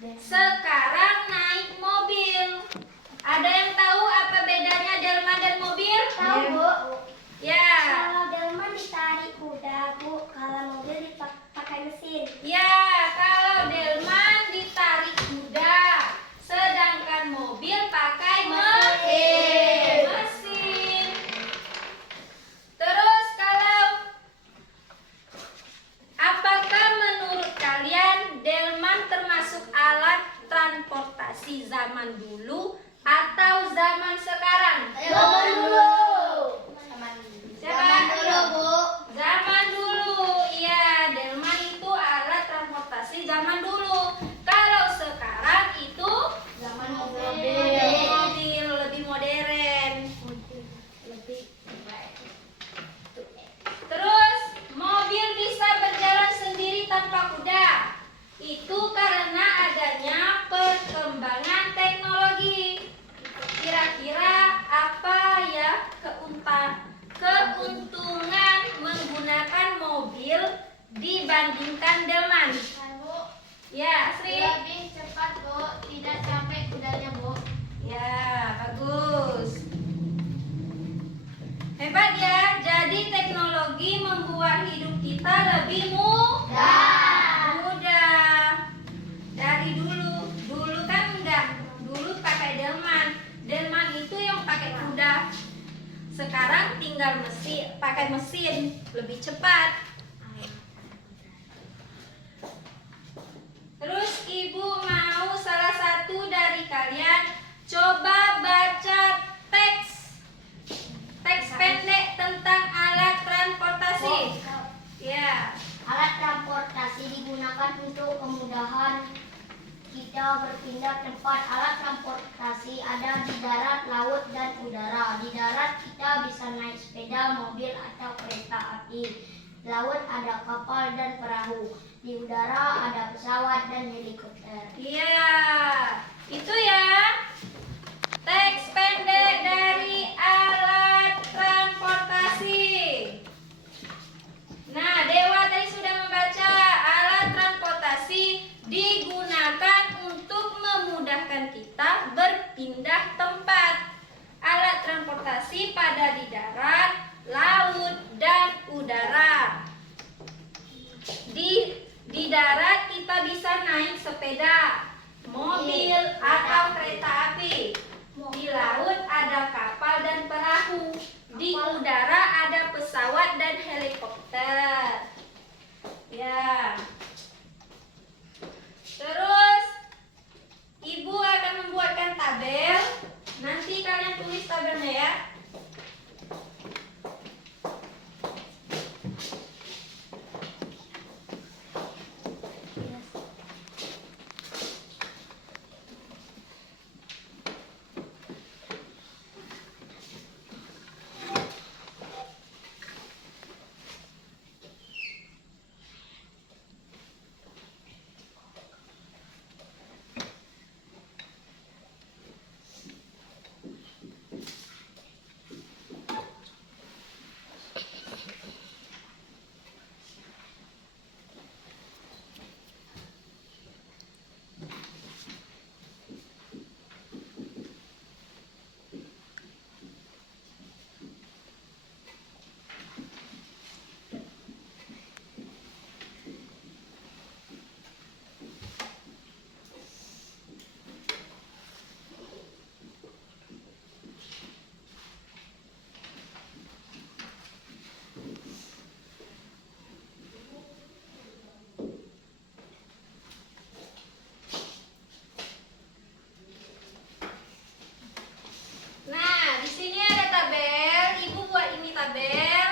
Sekarang naik mobil. Ada yang tahu apa bedanya delman dan mobil? Tahu, Bu. Ya. Kalau delman ditarik kuda, Bu. Kalau mobil dipakai mesin. Ya, kalau delman ditarik kuda, sedangkan mobil pakai mesin. Terus apakah menurut kalian delman termasuk alat transportasi zaman dulu atau zaman sekarang? Zaman dulu. Siapa? Bu. Zaman dulu. Iya, delman itu alat transportasi zaman dulu. Kalau sekarang itu Zaman mobil lebih modern. Terus mobil bisa berjalan sendiri tanpa kuda. Itu karena adanya perkembangan teknologi. Kira-kira apa ya keuntungan menggunakan mobil dibandingkan delman? Ya, Sri. Lebih cepat, Bu. Tidak sampai kudanya, Bu. Ya, bagus. Hebat ya. Jadi teknologi membuat hidup kita lebih mudah. Dari dulu kan enggak. Dulu pakai delman. Delman itu yang pakai kuda. Sekarang tinggal pakai mesin, lebih cepat. Terus Ibu mau salah satu dari kalian coba baca teks pendek tentang alat transportasi. Ya. Alat transportasi digunakan untuk kemudahan kita berpindah tempat. Alat transportasi ada di darat, laut, dan udara. Di darat kita bisa naik sepeda, mobil, atau kereta api. Di laut ada kapal dan perahu. Di udara ada pesawat dan helikopter. Iya, itu ya teks pendek dari alat transportasi. Nah, Dewa tadi sudah membaca alat transportasi digunakan untuk memudahkan kita berpindah tempat. Alat transportasi pada di darat, laut, dan udara. Di darat kita bisa naik sepeda, mobil, atau kereta api. Di laut ada kapal dan perahu. Di udara ada pesawat dan helikopter. Ya. Terus Ibu akan membuatkan tabel. Nanti kalian tulis tabelnya ya. Nah, di sini ada tabel. Ibu buat ini tabel.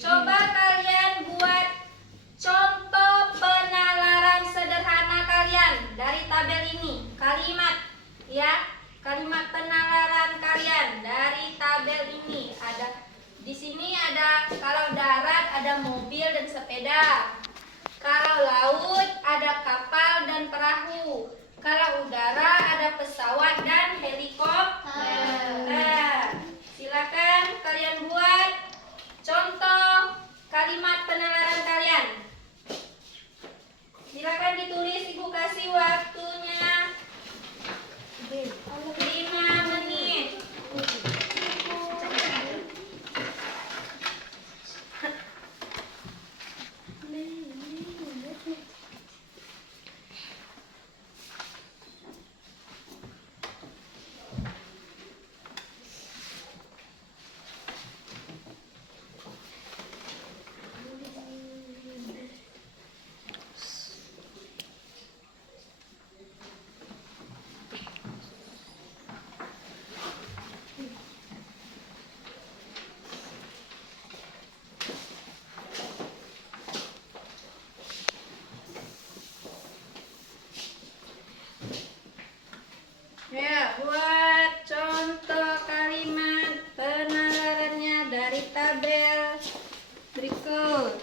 Coba kalian buat contoh penalaran sederhana kalian dari tabel ini. Kalimat ya, kalimat penalaran kalian dari tabel ini. Di sini ada kalau darat ada mobil dan sepeda. Kalau laut ada kapal dan perahu. Kalau udara ada pesawat dan helikopter. Nah, silakan kalian buat contoh kalimat penalaran kalian. Silakan ditulis, Ibu kasih waktunya. Bagus.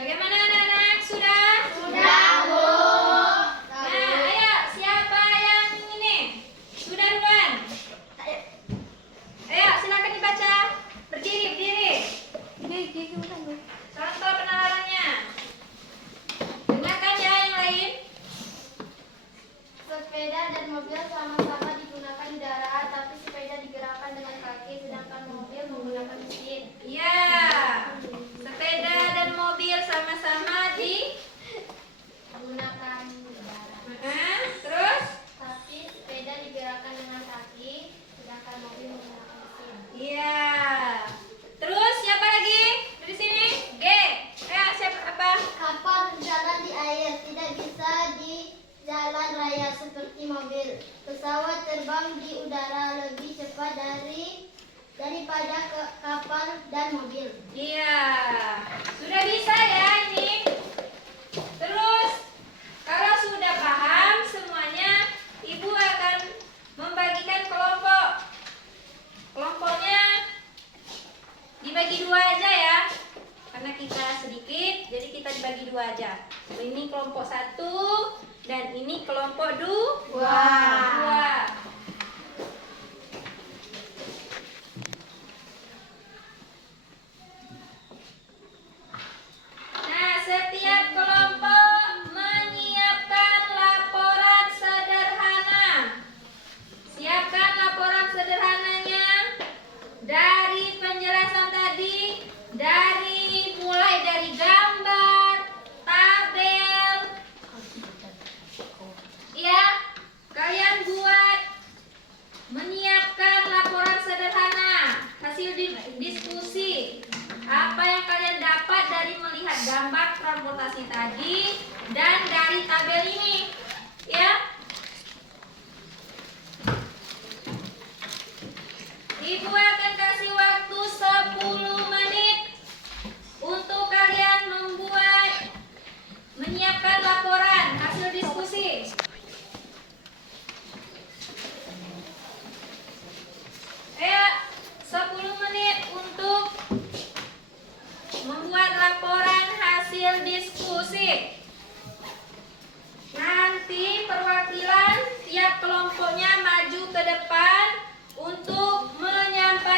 Bagaimana anak-anak? Sudah? Sudah, Bu. Nah, ayo siapa yang ini? Sudah duluan? Ayo silakan dibaca. Berdiri. Contoh penalarannya. Dengarkan ya yang lain. Sepeda dan mobil sama-sama digunakan di darat, tapi sepeda digerakkan dengan kaki, sedangkan mobil menggunakan mesin. Ya. Sepeda dan mobil sama-sama Menggunakan di darat, terus? tapi sepeda digerakkan dengan kaki, sedangkan mobil menggunakan mesin. Iya. Terus siapa lagi? Dari sini. G. Siapa apa? Kapal berjalan di air, tidak bisa di jalan raya seperti mobil. Pesawat terbang di udara lebih cepat daripada kapal dan mobil. Iya. Sudah bisa ya ini. Terus kalau sudah paham semuanya, Ibu akan membagikan kelompok. Kelompoknya dibagi dua aja ya. Karena kita sedikit, jadi kita dibagi dua aja. Ini kelompok 1 dan ini kelompok 2. Nah, setiap kelompok menyiapkan laporan sederhana. Siapkan laporan sederhananya dari penjelasan tadi, mulai dari gambar, tabel. Ya, kalian buat menyiapkan laporan sederhana hasil diskusi. Apa yang kalian dapat dari melihat gambar transportasi tadi dan dari tabel ini, ya. Ibu akan kasih waktu 10 menit untuk kalian menyiapkan laporan hasil diskusi. Ayo, 10 menit untuk membuat laporan hasil diskusi. Nanti perwakilan tiap kelompoknya maju ke depan untuk menyampaikan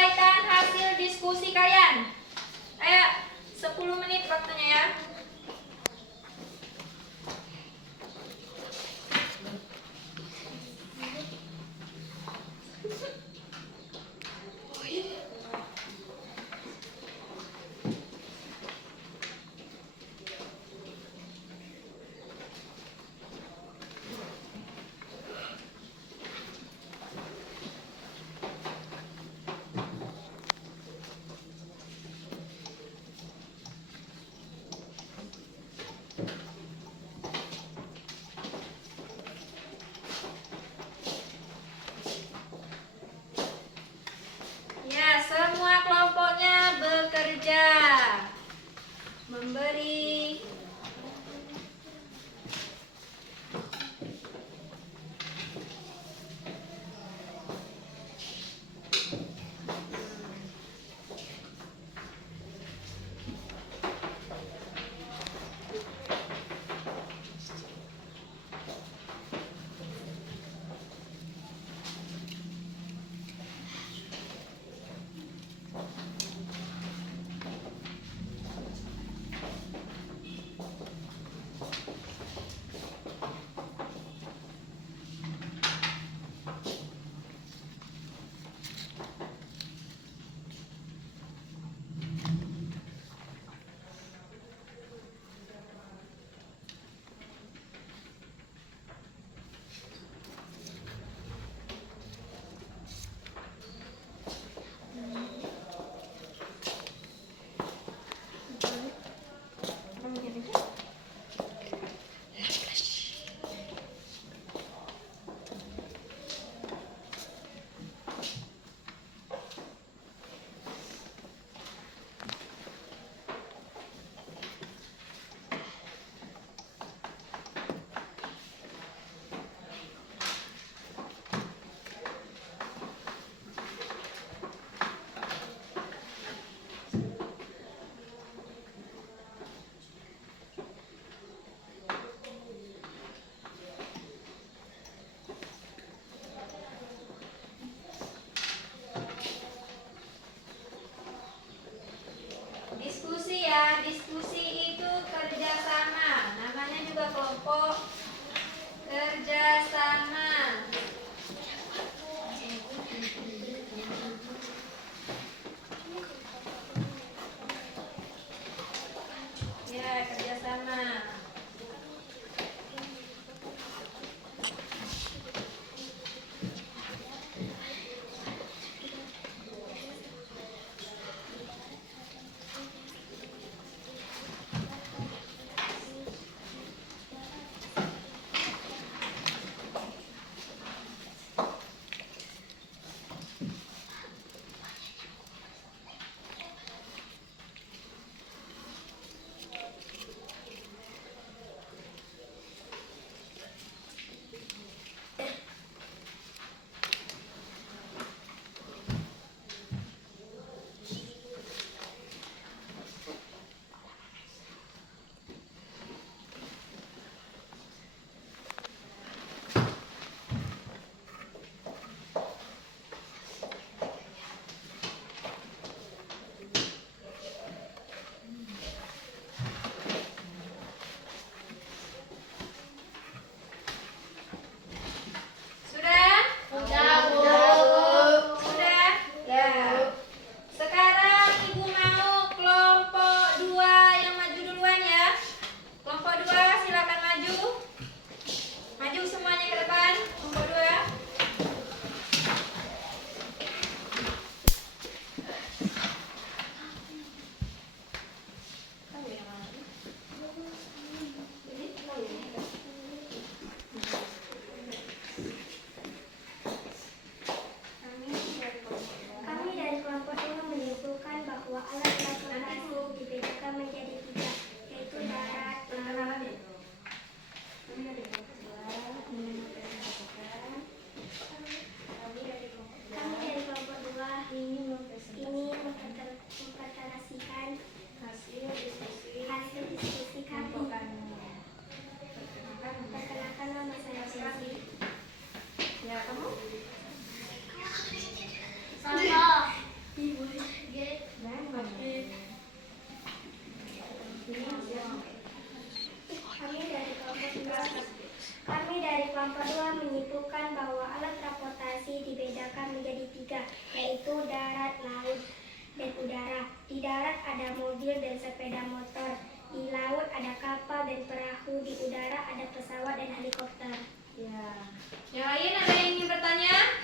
ada kapal dan perahu, di udara ada pesawat dan helikopter. Ya. Yang lain ada yang ingin bertanya?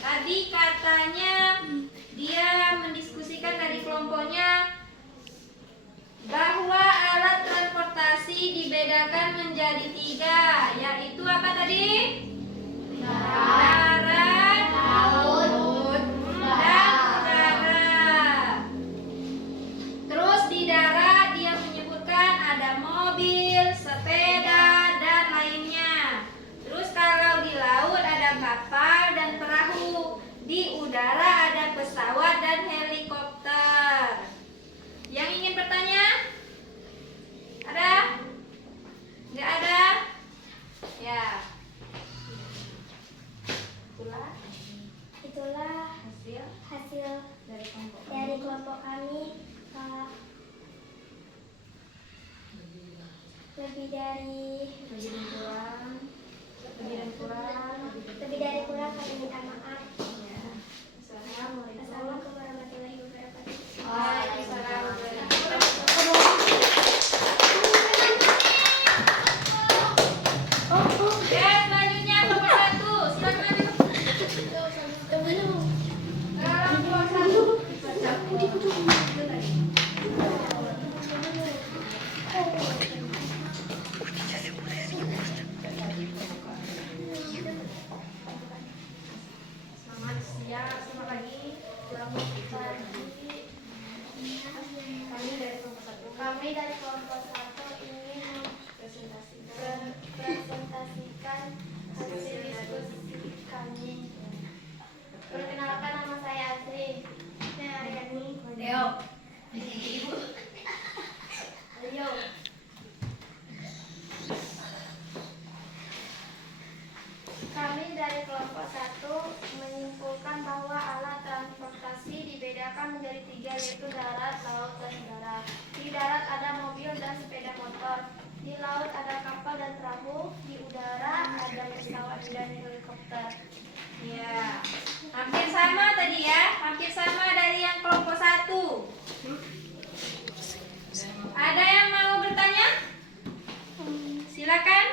Tadi katanya dia mendiskusikan dari kelompoknya bahwa alat transportasi dibedakan menjadi 3, yaitu apa tadi? Darat, laut, dan udara. Terus di darat dia menyebutkan ada mobil, sepeda, dan lainnya. Terus kalau di laut ada kapal dan perahu. Di udara ada pesawat dan helikopter. Yang ingin bertanya? Ada? Nggak ada? Ya. Itulah hasil dari kelompok kami. Lebih dari kurang kami minta maaf. Assalamualaikum warahmatullahi wabarakatuh. Waalaikumsalam. Ya, selanjutnya kelompok 1. Silakan maju. Kelompok 1. Selamat siang, selamat pagi. Selamat pagi. Kami dari kelompok 1 ingin presentasikan hasil diskusi kami. Perkenalkan, nama saya Asri. Saya Aryani. Deo. Leo. Kami dari kelompok 1 menyimpulkan bahwa alat transportasi dibedakan menjadi 3, yaitu darat, laut, dan udara. Di darat ada mobil dan sepeda motor. Di laut ada kapal dan perahu. Di udara ada pesawat dan helikopter. Ya, hampir sama tadi ya, hampir sama dari yang kelompok 1. Ada yang mau bertanya? Silakan.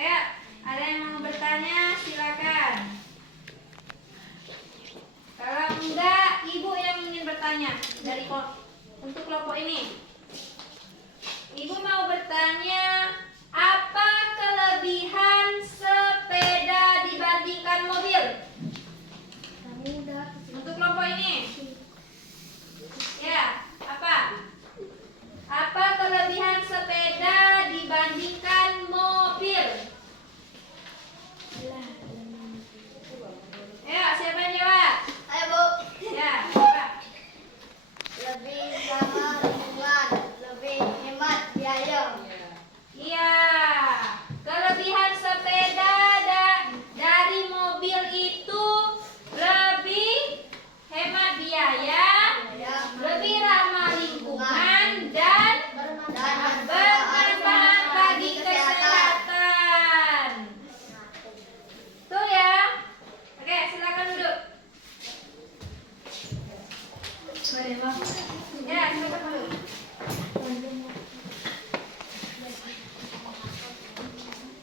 Ayo, ada yang mau bertanya? Silakan. Kalau enggak, ibu yang ingin bertanya dari untuk kelompok ini. Ibu mau bertanya, apa kelebihan sepeda dibandingkan mobil? Untuk kelompok ini. Ya, apa? Apa kelebihan sepeda dibandingkan mobil? Ya, siapa yang jawab? Ayo, Bu. Ya, siapa? Lebih ramah lingkungan, lebih hemat biaya. Iya, kelebihan sepeda dari mobil itu lebih hemat biaya, lebih ramah lingkungan, dan bermanfaat bagi kesehatan. Betul ya? Oke, silakan duduk. Ya, silakan duduk.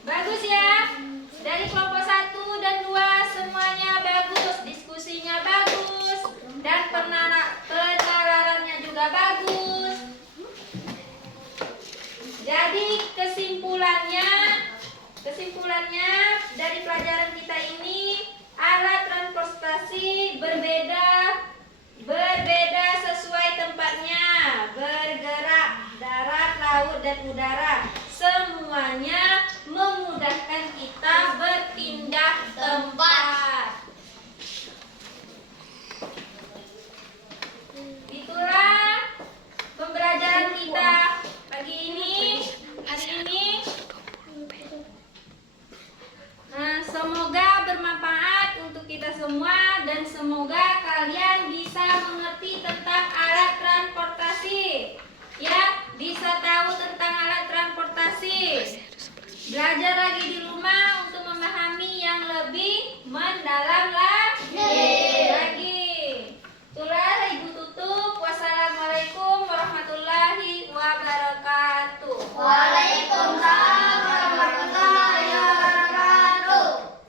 Bagus ya. Dari kelompok 1 dan 2 semuanya bagus, diskusinya bagus, dan penalarannya juga bagus. Jadi kesimpulannya dari pelajaran kita ini, alat transportasi berbeda sesuai tempatnya, bergerak darat, laut, dan udara. Semuanya memudahkan kita berpindah tempat. Itulah pembelajaran kita pagi ini, hari ini. Nah, semoga bermanfaat untuk kita semua dan semoga kalian bisa mengerti tentang alat transportasi. Ya, bisa tahu tentang alat transportasi. Belajar lagi di rumah untuk memahami yang lebih mendalam lagi.